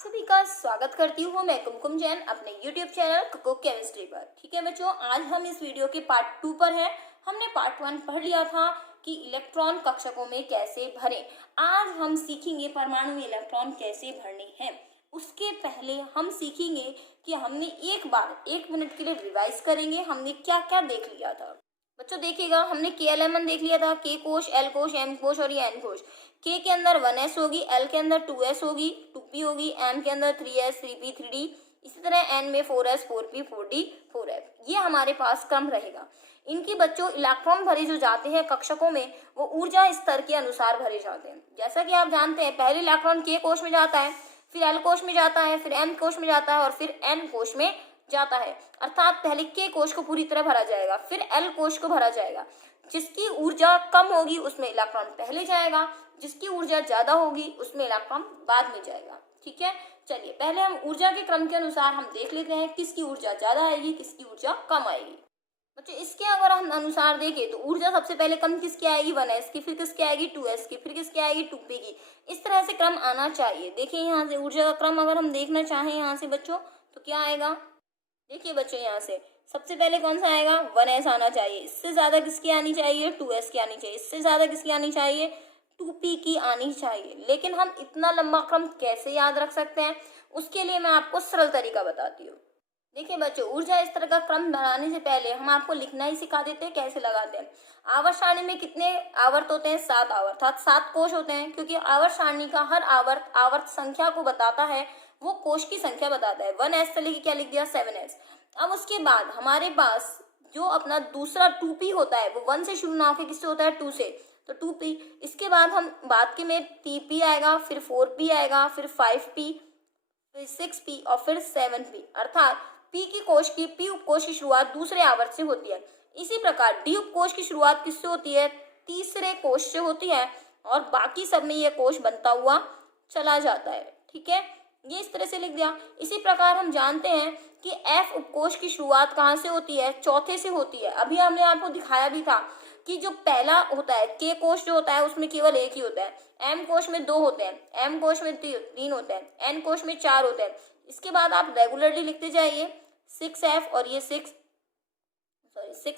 सभी का स्वागत करती हूँ मैं कुमकुम जैन अपने YouTube चैनल कुकु केमिस्ट्री पर। ठीक है बच्चों, आज हम इस वीडियो के पार्ट 2 पर हैं। हमने पार्ट 1 पढ़ लिया था कि इलेक्ट्रॉन कक्षकों में कैसे भरें। आज हम सीखेंगे परमाणु में इलेक्ट्रॉन कैसे भरने हैं। उसके पहले हम सीखेंगे कि हमने एक मिनट के लिए रिवाइज करेंगे हमने क्या क्या देख लिया था। बच्चों देखिएगा, हमने KLMN देख लिया था, K कोश, L कोश, M कोश और ये N कोश। K के अंदर 1s होगी, L के अंदर 2s होगी, 2p होगी, M के अंदर 3s, 3p, 3d, इसी तरह N में 4s, 4p, 4d, 4f। ये हमारे पास क्रम रहेगा। इनकी बच्चों इलेक्ट्रॉन भरे जो जाते हैं कक्षकों में वो ऊर्जा स्तर के अनुसार भरे जाते हैं। जैसा कि आप जानते हैं, पहले इलेक्ट्रॉन K कोश में जाता है, फिर L कोश में जाता है, फिर M कोश में जाता है और फिर N कोश में जाता है। अर्थात पहले K कोश को पूरी तरह भरा जाएगा, फिर L कोश को भरा जाएगा। जिसकी ऊर्जा कम होगी उसमें इलेक्ट्रॉन पहले जाएगा, जिसकी ऊर्जा ज्यादा होगी उसमें इलेक्ट्रॉन बाद में जाएगा। ठीक है, चलिए पहले हम ऊर्जा के क्रम के अनुसार हम देख लेते हैं किसकी ऊर्जा ज्यादा आएगी, किसकी ऊर्जा कम आएगी। बच्चों इसके अगर हम अनुसार देखें तो ऊर्जा सबसे पहले कम किसकी आएगी, 1s की, फिर किसकी आएगी 2s की, फिर किसकी आएगी 2p की। इस तरह से क्रम आना चाहिए। देखिए यहाँ से ऊर्जा का क्रम अगर हम देखना चाहें यहाँ से बच्चों तो क्या आएगा। देखिए बच्चों यहाँ से सबसे पहले कौन सा आएगा, 1s आना चाहिए। इससे ज्यादा किसकी आनी चाहिए, 2s की आनी चाहिए। इससे ज्यादा किसकी आनी चाहिए, 2p की आनी चाहिए। लेकिन हम इतना लंबा क्रम कैसे याद रख सकते हैं, उसके लिए मैं आपको सरल तरीका बताती हूँ। देखिए बच्चों, ऊर्जा इस तरह का क्रम बनाने से पहले हम आपको लिखना ही सिखा देते हैं कैसे लगाते हैं। आवर्त सारणी में कितने आवर्त होते हैं, 7 आवर्त, अर्थात 7 कोश होते हैं। क्योंकि आवर्त सारणी का हर आवर्त आवर्त संख्या को बताता है, वो कोश की संख्या बताता है। 1s से लेके क्या लिख दिया, 7s। अब उसके बाद हमारे पास जो अपना दूसरा 2p होता है वो 1 से शुरू ना होकर किससे होता है, 2 से, तो 2p। इसके बाद हम बाद के में 3p आएगा, फिर 4p आएगा, फिर 5p, फिर 6p और फिर 7p। अर्थात p उपकोश की शुरुआत दूसरे आवर्त से होती है। इसी प्रकार d उपकोश की शुरुआत किससे होती है, तीसरे कोश से होती है और बाकी सब में यह कोश बनता हुआ चला जाता है। ठीक है, ये इस तरह से लिख दिया। इसी प्रकार हम जानते हैं कि F उपकोश की शुरुआत कहाँ से होती है, चौथे से होती है। अभी हमने आपको दिखाया भी था कि जो पहला होता है K कोश जो होता है उसमें केवल एक ही होता है, M कोश में 2 होते हैं, M कोश में 3 होते हैं, N कोश में 4 होते हैं। इसके बाद आप रेगुलरली लिखते जाइए 6F और ये 6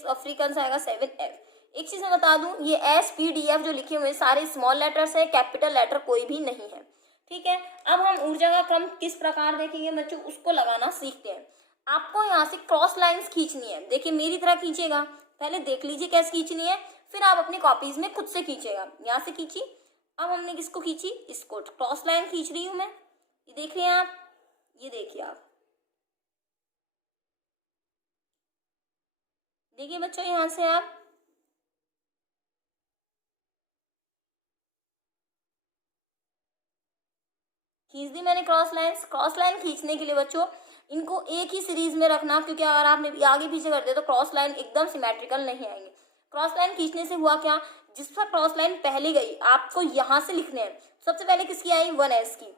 और फ्री कौन सा आएगा, 7F। एक चीज मैं बता दूं, ये SPDF जो लिखे हुए सारे स्मॉल लेटर्स है, कैपिटल लेटर कोई भी नहीं है। ठीक है, अब हम ऊर्जा का क्रम किस प्रकार देखेंगे बच्चों, उसको लगाना सीखते हैं। आपको यहाँ से क्रॉस लाइंस खींचनी है। देखिए मेरी तरह खींचेगा, पहले देख लीजिए कैसे खींचनी है, फिर आप अपनी कॉपीज में खुद से खींचेगा। यहाँ से खींची, अब हमने किसको खींची, इसको क्रॉस लाइन खींच रही हूँ मैं। ये देख रहे हैं आप, ये देखिए आप, देखिए बच्चों यहाँ से आप खींच दी मैंने क्रॉस लाइन। क्रॉस लाइन खींचने के लिए बच्चों इनको एक ही सीरीज में रखना, क्योंकि अगर आपने आगे पीछे कर दिया तो क्रॉस लाइन एकदम सिमेट्रिकल नहीं आएंगे। क्रॉस लाइन खींचने से हुआ क्या, जिस पर क्रॉस लाइन पहले गई आपको यहाँ से लिखने हैं। सबसे पहले किसकी आई, 1s की।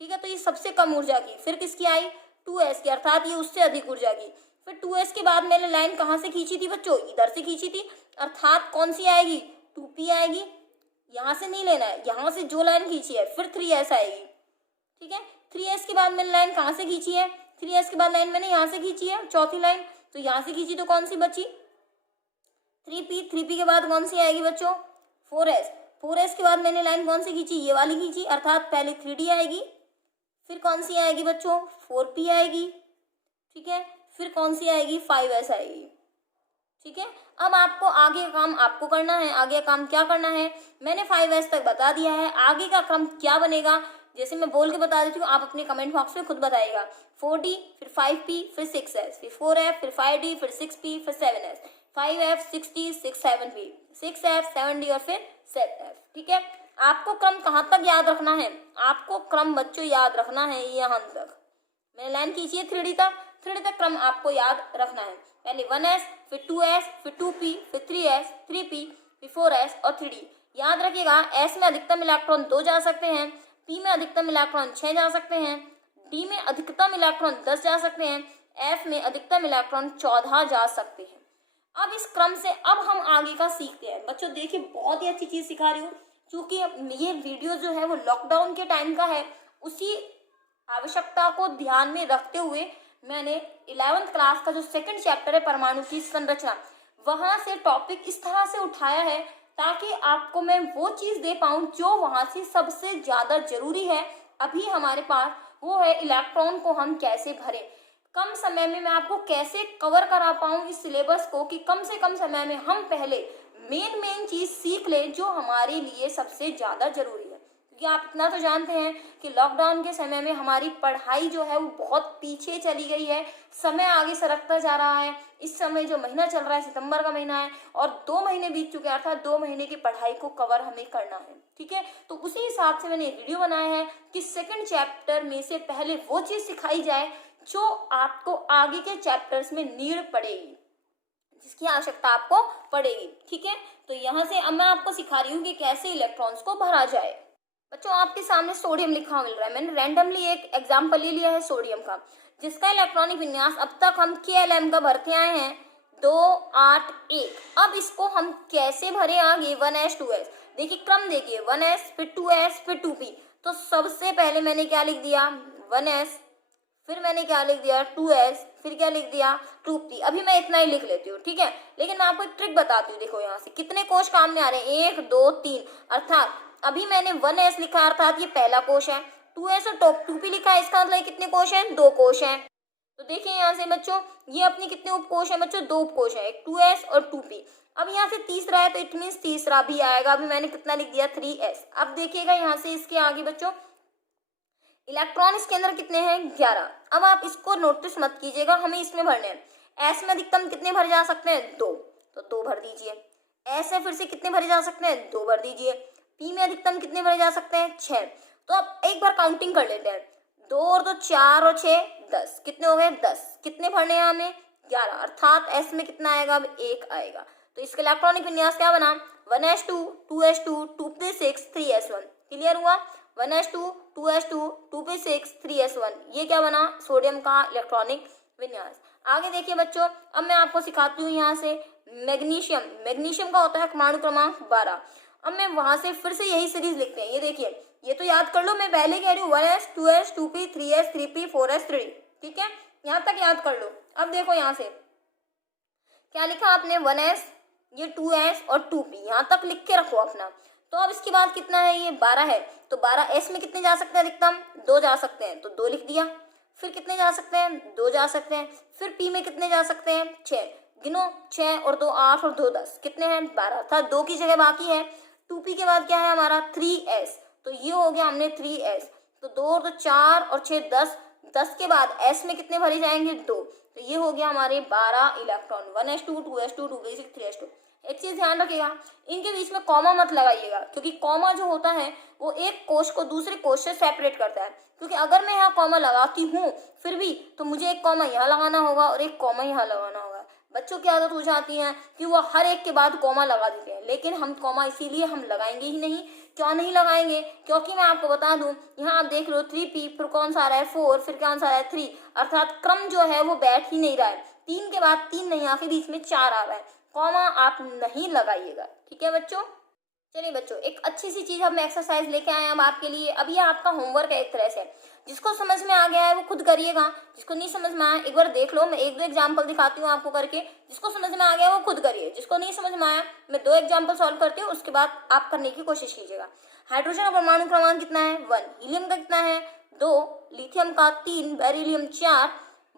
ठीक है, तो ये सबसे कम ऊर्जा की। फिर किसकी आई, 2s की, अर्थात ये उससे अधिक ऊर्जा की। फिर 2s के बाद मैंने लाइन कहाँ से खींची थी बच्चों, इधर से खींची थी, अर्थात कौन सी आएगी, 2p आएगी। यहाँ से नहीं लेना है, यहाँ से जो लाइन खींची है फिर 3s आएगी। ठीक है, 3s के बाद मैंने लाइन कहाँ से खींची है, 3s के बाद लाइन मैंने यहाँ से खींची है, चौथी लाइन, तो यहाँ से खींची तो कौन सी बची, 3p के बाद कौन सी आएगी बच्चों, 4s के बाद मैंने लाइन कौन सी खींची, ये वाली खींची, अर्थात पहले 3d आएगी, फिर कौन सी आएगी बच्चों, 4p आएगी। ठीक है, फिर कौन सी आएगी, 5s आएगी। ठीक है, अब आपको आगे का काम आपको करना है। आगे का काम क्या करना है, मैंने 5s तक बता दिया है, आगे का क्रम क्या बनेगा जैसे मैं बोल के बता देती हूँ, आप अपने कमेंट बॉक्स में खुद बताइएगा। 4d, फिर 5p, फिर 6s, फिर 4f, फिर 5d, फिर 6p, फिर 7s, 5f, 6d, 6 7p, 6f, 7d और फिर 7f। ठीक है, आपको क्रम कहाँ तक याद रखना है, आपको क्रम बच्चों याद रखना है यहाँ तक। मैंने लाइन खींची है 3d तक, 3d तक क्रम आपको याद रखना है। पहले 1s, फिर 2s, फिर 2p, फिर 3s, 3p, फिर 4s और 3d। याद रखिएगा, s में अधिकतम इलेक्ट्रॉन 2 जा सकते हैं, p में अधिकतम इलेक्ट्रॉन 6 जा सकते हैं, d में अधिकतम इलेक्ट्रॉन 10 जा सकते हैं, f में अधिकतम इलेक्ट्रॉन 14 जा सकते हैं। अब इस क्रम से अब हम आगे का सीखते हैं। बच्चों देखिए बहुत ही अच्छी चीज सिखा रही हूँ, क्योंकि ये वीडियो जो है वो लॉकडाउन के टाइम का है, उसी आवश्यकता को ध्यान में रखते हुए मैंने 11th क्लास का जो सेकंड चैप्टर है परमाणु की संरचना, वहां से टॉपिक इस तरह से उठाया है ताकि आपको मैं वो चीज दे पाऊं जो वहां से सबसे ज्यादा जरूरी है अभी हमारे पास, वो है इलेक्ट्रॉन को हम कैसे भरें। कम समय में मैं आपको कैसे कवर करा पाऊं इस सिलेबस को कि कम से कम समय में हम पहले मेन चीज सीख ले जो हमारे लिए सबसे ज्यादा जरूरी है। क्योंकि आप इतना तो जानते हैं कि लॉकडाउन के समय में हमारी पढ़ाई जो है वो बहुत पीछे चली गई है, समय आगे सरकता जा रहा है। इस समय जो महीना चल रहा है सितंबर का महीना है और 2 महीने बीत चुके हैं, अर्थात 2 महीने की पढ़ाई को कवर हमें करना है। ठीक है, तो उसी हिसाब से मैंने एक वीडियो बनाया है कि सेकंड चैप्टर में से पहले वो चीज सिखाई जाए जो आपको आगे के चैप्टर्स में नीड पड़ेगी, जिसकी आवश्यकता आपको पड़ेगी। ठीक है, तो यहाँ से अब मैं आपको सिखा रही हूँ कि कैसे इलेक्ट्रॉन्स को भरा जाए। बच्चों आपके सामने सोडियम लिखा हुआ मिल रहा है, मैंने रैंडमली एक एग्जाम्पल ले लिया है सोडियम का, जिसका इलेक्ट्रॉनिक विन्यास अब तक हम KLM का भरते आए हैं 2 8 1। अब इसको हम कैसे भरे आगे 1s 2s, देखिए क्रम देखिए 1s फिर 2s फिर 2p। तो सबसे पहले मैंने क्या लिख दिया 1s, फिर मैंने क्या लिख दिया 2s, फिर क्या लिख दिया 2p। अभी मैं इतना ही लिख लेती हूँ, ठीक है। लेकिन मैं आपको एक ट्रिक बताती हूँ, देखो यहाँ से कितने कोश काम में आ रहे हैं 1 2 3, अर्थात अभी मैंने 1s लिखा अर्थात ये पहला कोश है, 2s और 2p लिखा है, इसका मतलब कितने कोश हैं 2 कोश हैं। तो देखिए यहाँ से बच्चों ये अपने कितने उपकोश हैं बच्चों 2 उपकोश हैं, एक 2s और 2p। अब यहाँ से तीसरा है तो इट मीन्स तीसरा भी आएगा, अभी मैंने कितना लिख दिया 3s। अब देखिएगा यहाँ से इसके आगे बच्चों इलेक्ट्रॉन इसके अंदर कितने हैं 11। अब आप इसको नोटिस मत कीजिएगा, हमें इसमें भरने हैं। एस में अधिकतम कितने भरे जा सकते हैं 2, तो 2 भर दीजिए। एस में फिर से कितने भरे जा सकते हैं 2 भर दीजिए। पी में अधिकतम कितने भरे जा सकते हैं 6। तो अब एक बार काउंटिंग कर लेते हैं, 2 और 2 4 और 6 10, कितने हो गए 10। कितने भरने हैं हमें 11, अर्थात एस में कितना आएगा अब 1 आएगा। तो इसका इलेक्ट्रॉनिक विन्यास क्या बना 1s2 2s2 2p6 3s1। Clear हुआ, 1s2 2s2 2p6 3s1, ये क्या बना सोडियम का इलेक्ट्रॉनिक विन्यास। आगे देखिए बच्चों, अब मैं आपको सिखाती हूँ यहाँ से मैग्नीशियम। मैग्नीशियम का होता है परमाणु क्रमांक 12। अब मैं वहां से फिर से यही सीरीज लिखते हैं, ये देखिए ये तो याद कर लो, मैं पहले कह रही हूँ 1s 2s 2p 3s 3p 4s 3, ठीक है, यहाँ तक याद कर लो। अब देखो यहाँ से क्या लिखा आपने 1s, ये 2s और 2p, यहाँ तक लिख के रखो अपना। तो अब इसके बाद कितना है ये 12 है, तो 12s में कितने जा सकते हैं अधिकतम 2 जा सकते हैं, तो 2 लिख दिया। फिर कितने जा सकते हैं 2 जा सकते हैं। फिर p में कितने जा सकते हैं 6, गिनो 6 और 2 8 और 2 10, कितने हैं 12, था 2 की जगह बाकी है। 2p के बाद क्या है हमारा 3s, तो ये हो गया हमने 3s। तो 2 और 2 4 और 6 10, 10 के बाद s में कितने भरे जाएंगे 2, तो ये हो गया हमारे 12 electron 1s2 2s2 2p6 3s2। एक चीज ध्यान रखिएगा, इनके बीच में कॉमा मत लगाइएगा, क्योंकि कॉमा जो होता है वो एक कोश को दूसरे कोश से सेपरेट करता है। क्योंकि अगर मैं यहाँ कॉमा लगाती हूँ फिर भी तो मुझे एक कॉमा यहाँ लगाना होगा और एक कॉमा यहाँ लगाना होगा। बच्चों की आदत हो जाती है कि वो हर एक के बाद कॉमा लगा देते हैं, लेकिन हम कॉमा इसीलिए हम लगाएंगे ही नहीं। क्यों नहीं लगाएंगे, क्योंकि मैं आपको बता दूं, यहाँ आप देख लो 3p, फिर कौन सा आ रहा है 4, फिर कौन सा आ रहा है 3, अर्थात क्रम जो है वो बैठ ही नहीं रहा है। 3 के बाद 3 नहीं आके बीच में 4 आ रहा है, कॉमा आप नहीं लगाइएगा, ठीक है बच्चों। चलिए बच्चों, एक अच्छी सी चीज हम एक्सरसाइज लेके आए हम आपके लिए। अब ये आपका होमवर्क है एक तरह से, जिसको समझ में आ गया है वो खुद करिएगा, जिसको नहीं समझ में आया एक बार देख लो, मैं 1-2 एग्जाम्पल दिखाती हूँ आपको करके, जिसको समझ में आ गया वो खुद करिए, जिसको नहीं समझ में आया मैं 2 एग्जाम्पल सॉल्व करती हूँ, उसके बाद आप करने की कोशिश कीजिएगा। हाइड्रोजन का परमाणु क्रमांक कितना है 1, हीलियम का कितना है 2, लिथियम का 3, beryllium 4,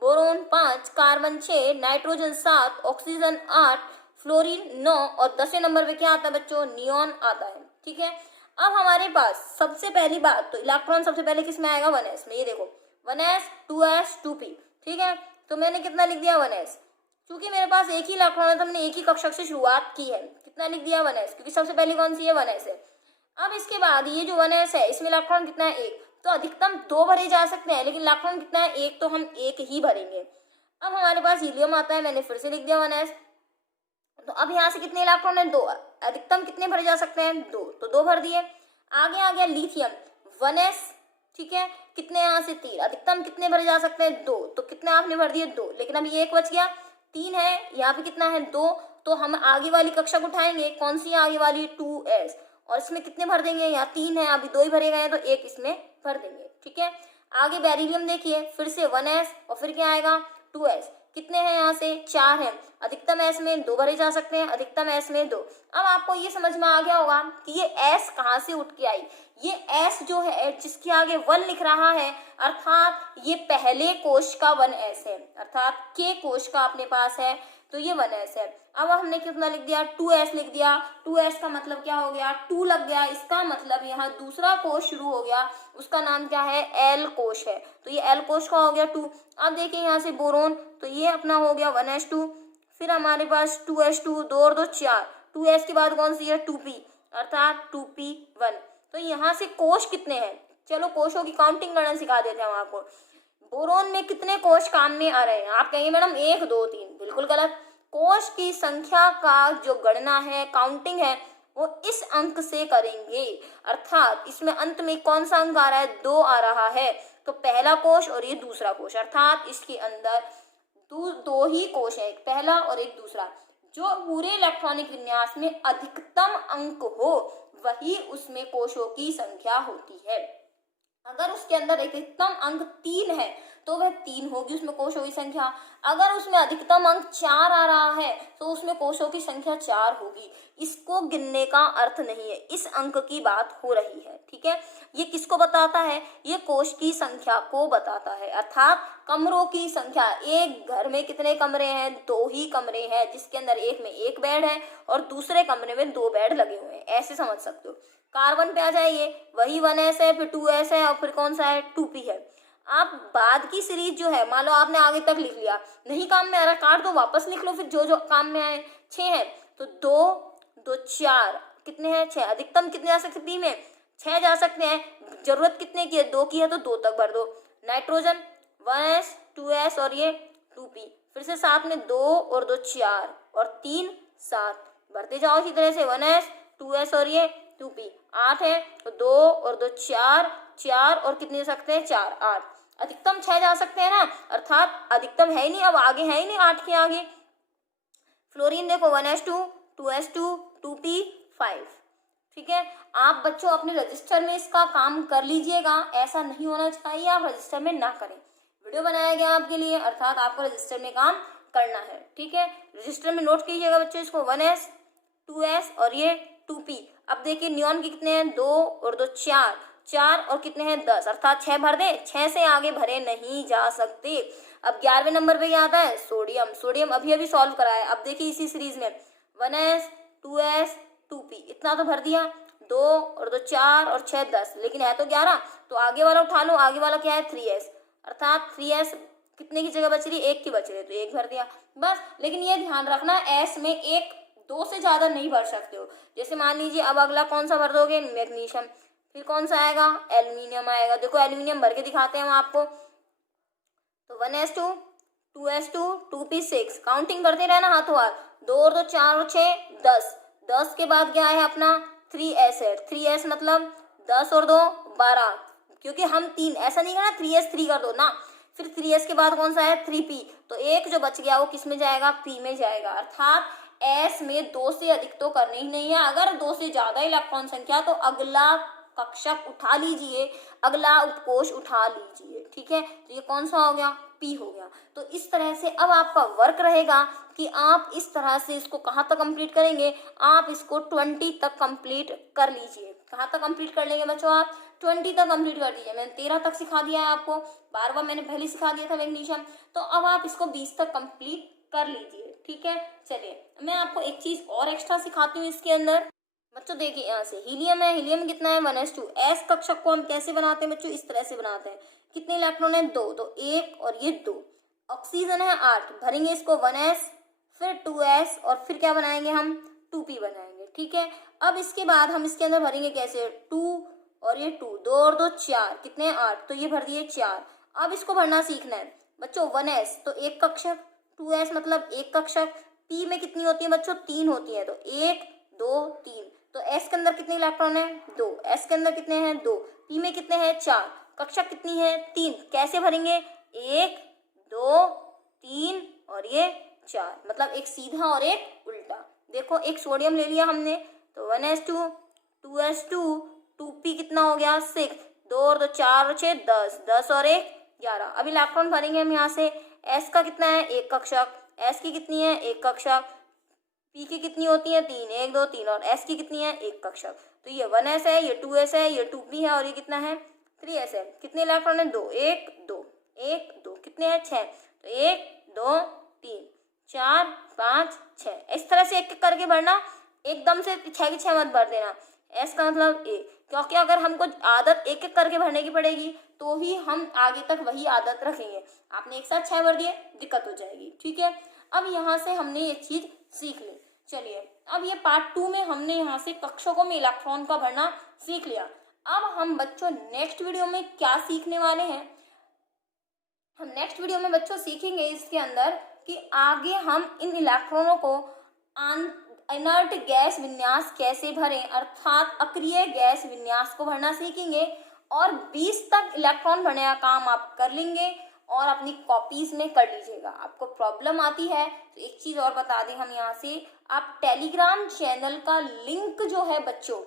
boron 5, carbon 6, nitrogen 7, oxygen 8, fluorine 9 और 10वें नंबर पे क्या आता है बच्चों नियॉन आता है, ठीक है। अब हमारे पास सबसे पहली बात तो इलेक्ट्रॉन सबसे पहले किस में आएगा 1s में, ये देखो 1s 2s 2p, ठीक है। तो मैंने कितना लिख दिया 1s, क्योंकि मेरे पास एक ही इलेक्ट्रॉन है तो हमने एक ही कक्षक से शुरुआत की है, कितना लिख दिया 1s, क्योंकि सबसे पहली कौन सी है 1s है। अब इसके बाद ये जो 1s है इसमें इलेक्ट्रॉन कितना है 1, तो अधिकतम 2 भरे जा सकते हैं, लेकिन इलेक्ट्रॉन कितना है 1, तो हम 1 ही भरेंगे। अब हमारे पास हीलियम आता है, मैंने फिर से लिख दिया 1s, तो अब यहाँ से कितने इलेक्ट्रॉन है 2, अधिकतम कितने भरे जा सकते हैं 2, तो 2 भर दिए। आगे आ गया लिथियम 1s, ठीक है, कितने यहाँ से 3, अधिकतम कितने भरे जा सकते हैं 2, तो कितने आपने भर दिए 2, लेकिन अभी 1 बच गया, 3 है यहाँ पे कितना है 2, तो हम आगे वाली कक्षक उठाएंगे, कौन सी आगे वाली 2s, और इसमें कितने भर देंगे यहाँ 3 है, अभी 2 ही भरे गए हैं तो 1 इसमें भर देंगे, ठीक है। आगे बेरिलियम देखिए, फिर से 1s और फिर क्या आएगा 2s। कितने हैं यहाँ से 4 हैं। अधिकतम s में 2 भरे जा सकते हैं, अधिकतम s में 2। अब आपको ये समझ में आ गया होगा कि ये s कहाँ से उठ के आई। ये s जो है जिसके आगे 1 लिख रहा है, अर्थात ये पहले कोश का 1s है, अर्थात k कोश का अपने पास है तो ये 1s है। अब हमने कितना लिख दिया 2s लिख दिया। 2s का मतलब क्या हो गया 2 लग गया, इसका मतलब यहाँ दूसरा कोश शुरू हो गया, उसका नाम क्या है l कोश है, तो ये l कोश का हो गया 2। अब देखिए यहाँ से बोरोन, तो ये अपना हो गया 1s2। फिर हमारे पास 2s2, 2 और 2 4, 2s के बाद कौन सी है 2p, अर्थात 2p1। तो यहाँ से कोश कितने हैं, चलो कोशों की काउंटिंग करना सिखा देते हैं हम आपको। बोरोन में कितने कोश काम में आ रहे हैं, आप कहेंगे मैडम 1 2 3, बिल्कुल गलत। कोश की संख्या का जो गणना है, काउंटिंग है, वो इस अंक से करेंगे, अर्थात इसमें अंत में कौन सा अंक आ रहा है 2 आ रहा है, तो पहला कोश और ये दूसरा कोश, अर्थात इसके अंदर दो ही कोश है, एक पहला और एक दूसरा। जो पूरे इलेक्ट्रॉनिक विन्यास में अधिकतम अंक हो वही उसमें कोशों की संख्या होती है। अगर उसके अंदर अधिकतम अंक 3 है तो वह 3 होगी उसमें कोशों की संख्या। अगर उसमें अधिकतम अंक 4 आ रहा है तो उसमें कोशों की संख्या 4 होगी। इसको गिनने का अर्थ नहीं है, इस अंक की बात हो रही है, ठीक है। ये किसको बताता है, ये कोश की संख्या को बताता है, अर्थात कमरों की संख्या। एक घर में कितने कमरे हैं, 2 ही कमरे हैं, जिसके अंदर एक में 1 बेड है और दूसरे कमरे में 2 बेड लगे हुए हैं, ऐसे समझ सकते हो। कार्बन पे आ जाइए, वही 1s है, फिर 2s है और फिर कौन सा है 2p है। आप बाद की सीरीज जो है, मान लो आपने आगे तक लिख लिया, नहीं काम में आ रहा काट दो, वापस लिख लो, फिर जो जो काम में आए। 6 है तो 2 2 4, कितने हैं 6, अधिकतम कितने जा सकते p में 6 जा सकते हैं। जरूरत कितने की है 2 की है तो 2 तक भर दो। नाइट्रोजन 1s 2s और ये 2p, फिर से साथ में 2 और 2 4 और 3 7, भरते जाओ इसी तरह से 1s 2s और ये 2p। 8 है तो 2 और 2 4 4 और कितने जा सकते हैं 4 8, अधिकतम 6 जा सकते हैं ना, अर्थात अधिकतम है ही नहीं, अब आगे है ही नहीं 8 के आगे। फ्लोरीन देखो 1s2 2s2 2p5, ठीक है। आप बच्चों अपने रजिस्टर में इसका काम कर लीजिएगा, ऐसा नहीं होना चाहिए आप रजिस्टर में ना करें। वीडियो बनाया गया आपके लिए, अर्थात आपको रजिस्टर में काम करना है, ठीक है। रजिस्टर में नोट कीजिएगा बच्चों इसको 1s 2s और ये 2p। अब देखिए नियॉन के कितने हैं 2 और 2 4 4 और कितने हैं 10, अर्थात 6 भर दे, 6 से आगे भरे नहीं जा सकते। अब 11वें नंबर पे क्या आता है सोडियम। सोडियम अभी अभी सॉल्व करा है। अब देखिए इसी सीरीज में 1s 2s 2p, इतना तो भर दिया, 2 और 2 4 और 6 10, लेकिन है तो 11, तो आगे वाला उठा लो, आगे वाला क्या है 3s, अर्थात 3s कितने की जगह बच रही है 1 की बच रही है, तो 1 भर दिया बस। लेकिन ये ध्यान रखना s में 1 2 से ज्यादा नहीं भर सकते हो। जैसे मान लीजिए अब अगला कौन सा भर दोगे मैग्नीशियम, फिर कौन सा आएगा एल्यूमिनियम आएगा। देखो एल्यूमिनियम भर के दिखाते हैं हम आपको, तो 1s2 2s2 2p6, काउंटिंग करते रहना हाथों हाथ, 2 और 2 4 और 6 10, 10 के बाद क्या है अपना 3s है, 3s मतलब 10 और 2 12, क्योंकि हम 3 ऐसा नहीं करना 3s 3 कर दो ना, फिर 3s के बाद कौन सा है 3p, तो एक जो बच गया वो किस में जाएगा p में जाएगा, अर्थात s में 2 से अधिक तो करनी ही नहीं है। अगर 2 से ज्यादा इलेक्ट्रॉन संख्या तो अगला कक्षक उठा लीजिए, अगला उपकोष उठा लीजिए, ठीक है। तो ये कौन सा हो गया p हो गया। तो इस तरह से अब आपका वर्क रहेगा कि आप इस तरह से इसको कहाँ तक कंप्लीट करेंगे, आप इसको 20 तक कंप्लीट कर लीजिए। कहाँ तक कंप्लीट कर लेंगे बच्चों आप 20 तक कंप्लीट कर दीजिए। मैंने 13 तक सिखा दिया है आपको, 12वां मैंने पहले सिखा दिया था मैग्नीशियम, तो अब आप इसको 20 तक कंप्लीट कर लीजिए, ठीक है। चलिए मैं आपको एक चीज और एक्स्ट्रा सिखाती हूँ इसके अंदर। बच्चों देखिए यहाँ से हीलियम है, हीलियम कितना है 1s2। s कक्षक को हम कैसे बनाते हैं बच्चों, इस तरह से बनाते हैं। कितने इलेक्ट्रॉन है 2, तो 1 और ये 2। ऑक्सीजन है 8, भरेंगे इसको 1s फिर 2s और फिर क्या बनाएंगे हम 2p बनाएंगे, ठीक है। अब इसके बाद हम इसके अंदर भरेंगे कैसे 2 और ये 2, 2 और 2 4, कितने 8, तो ये भर दिए 4। अब इसको भरना सीखना है बच्चों 1s तो एक कक्षक, 2s मतलब एक कक्षक, p में कितनी होती है बच्चों 3 होती है, तो 1 2 3, तो s के अंदर कितने इलेक्ट्रॉन है 2, s के अंदर कितने हैं 2, p में कितने हैं 4, कक्षक कितनी है 3, कैसे भरेंगे 1 2 3 और ये 4, मतलब एक सीधा और एक उल्टा। देखो एक सोडियम ले लिया हमने, तो 1s2 2s2 2p कितना हो गया 6, 2 और 2 4 और 6 10, 10 और 1 11। अब इलेक्ट्रॉन भरेंगे हम यहाँ से। एस का कितना है, एक कक्षक। एस की कितनी है, एक कक्षक। पी की कितनी होती है, 3, 1 2 3। और एस की कितनी है, एक कक्षक। तो ये 1s है, ये 2s है, ये 2p है, और ये कितना है, 3s है। कितने इलेक्ट्रॉन है, 2, 1 2 1 2। कितने हैं, 6। तो 1 2 3 4 5 6। इस तरह से एक एक करके भरना, एकदम से 6 की 6 मत भर देना। एस का मतलब ए, क्योंकि अगर हमको आदत एक एक करके भरने की पड़ेगी तो ही हम आगे तक वही आदत रखेंगे। आपने एक साथ 6 भर दिए, दिक्कत हो जाएगी। ठीक है, अब यहाँ से हमने ये चीज सीख ली। चलिए, अब ये पार्ट 2 में हमने यहाँ से कक्षकों में इलेक्ट्रॉन का भरना सीख लिया। अब हम बच्चों नेक्स्ट वीडियो में क्या सीखने वाले हैं, हम नेक्स्ट वीडियो में बच्चों सीखेंगे इसके अंदर कि आगे हम इन इलेक्ट्रॉनों को इनर्ट गैस विन्यास कैसे भरें, अर्थात अक्रिय गैस विन्यास को भरना सीखेंगे। और 20 तक इलेक्ट्रॉन भरने का काम आप कर लेंगे और अपनी कॉपीज में कर लीजिएगा। आपको प्रॉब्लम आती है तो एक चीज और बता दें हम यहाँ से, आप टेलीग्राम चैनल का लिंक जो है बच्चों,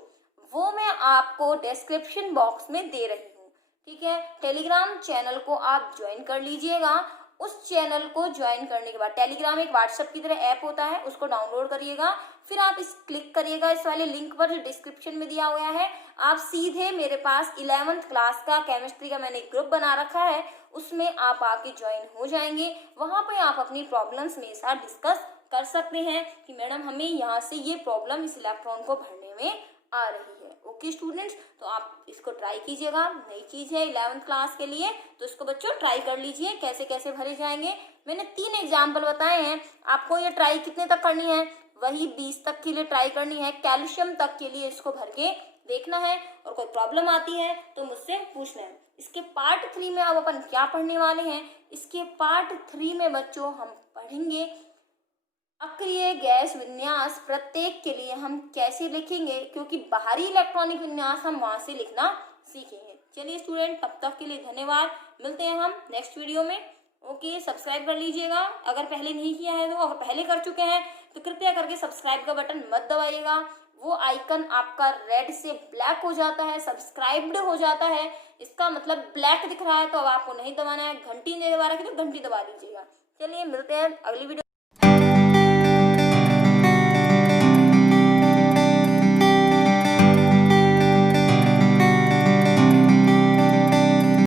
वो मैं आपको डिस्क्रिप्शन बॉक्स में दे रही हूँ। ठीक है, टेलीग्राम चैनल को आप ज्वाइन कर लीजिएगा। उस चैनल को ज्वाइन करने के बाद टेलीग्राम एक व्हाट्सएप की तरह ऐप होता है, उसको डाउनलोड करिएगा। फिर आप इस क्लिक करिएगा इस वाले लिंक पर जो डिस्क्रिप्शन में दिया हुआ है। आप सीधे मेरे पास 11th क्लास का केमिस्ट्री का मैंने ग्रुप बना रखा है, उसमें आप आके ज्वाइन हो जाएंगे। वहां पे आप अपनी प्रॉब्लम्स मेरे साथ डिस्कस कर सकते हैं कि मैडम हमें यहाँ से ये प्रॉब्लम इस इलेक्ट्रॉन को भरने में आ रही है। ओके स्टूडेंट्स, तो आप इसको ट्राई कीजिएगा। नई चीज है 11th क्लास के लिए, तो इसको बच्चों ट्राई कर लीजिए कैसे कैसे भरे जाएंगे। मैंने 3 एग्जाम्पल बताए हैं, आपको ये ट्राई कितने तक करनी है, वही 20 तक के लिए ट्राई करनी है। कैल्शियम तक के लिए इसको भर के देखना है, और कोई प्रॉब्लम आती है तो मुझसे पूछना है। इसके पार्ट 3 में अब अपन क्या पढ़ने वाले हैं, इसके पार्ट 3 में बच्चों हम पढ़ेंगे अक्रिय गैस विन्यास प्रत्येक के लिए हम कैसे लिखेंगे, क्योंकि बाहरी इलेक्ट्रॉनिक विन्यास हम वहां से लिखना सीखेंगे। चलिए स्टूडेंट, तब तक के लिए धन्यवाद। मिलते हैं हम नेक्स्ट वीडियो में। ओके, सब्सक्राइब कर लीजिएगा अगर पहले नहीं किया है तो। अगर पहले कर चुके हैं तो कृपया करके सब्सक्राइब का बटन मत दबाइएगा। वो आइकन आपका रेड से ब्लैक हो जाता है, सब्सक्राइब्ड हो जाता है, इसका मतलब ब्लैक दिख रहा है, तो अब आपको नहीं दबाना है। घंटी नहीं दबा रखी तो घंटी दबा लीजिएगा। चलिए मिलते हैं अगली वीडियो।